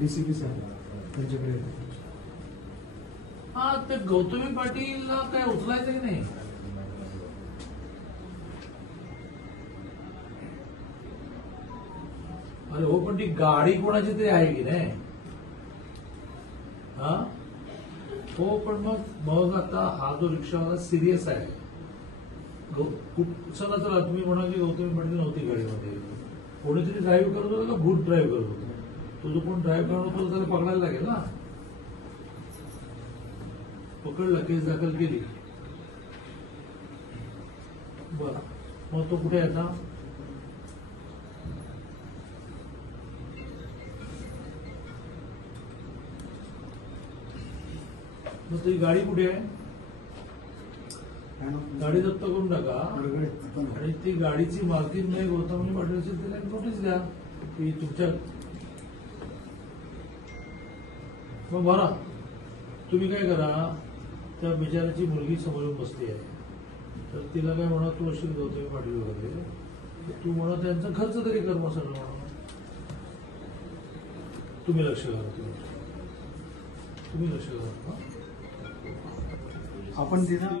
DCP साहेब त्यांच्याकडे येतो. हा ते गौतमी पाटीलला काय उचलायचं की नाही? अरे हो, पण ती गाडी कोणाची तरी आहे की नाही? हा हो, पण मग आता हा जो रिक्षावाला सिरियस आहे. चला चला, तुम्ही म्हणा की गौतमी पाटील नव्हती गाडीमध्ये, कोणीतरी ड्राईव्ह करत होतं का भूत ड्राईव्ह करत होतं? तो जो कोण ड्राईव्ह करत होता त्याला पकडायला लागेल ना. पकडला, केस दाखल केली. बरं, मग तो कुठे आहे आता? मग ती गाडी कुठे आहे? गाडी जप्त करून टाका आणि ती गाडीची मालकीन नाही गौतमी पाटीलची, तिला नोटीस द्या की तुमच्या. मग बरा, तुम्ही काय करा, त्या बिचाराची मुलगी समोरून बसली आहे, तर तिला काय म्हणा, तू असेल गौतमी पाटील वगैरे, तू म्हणा त्यांचा खर्च तरी कर मग सगळं म्हणा. तुम्ही लक्ष करा, तुम्ही लक्ष करा. आपण तिथं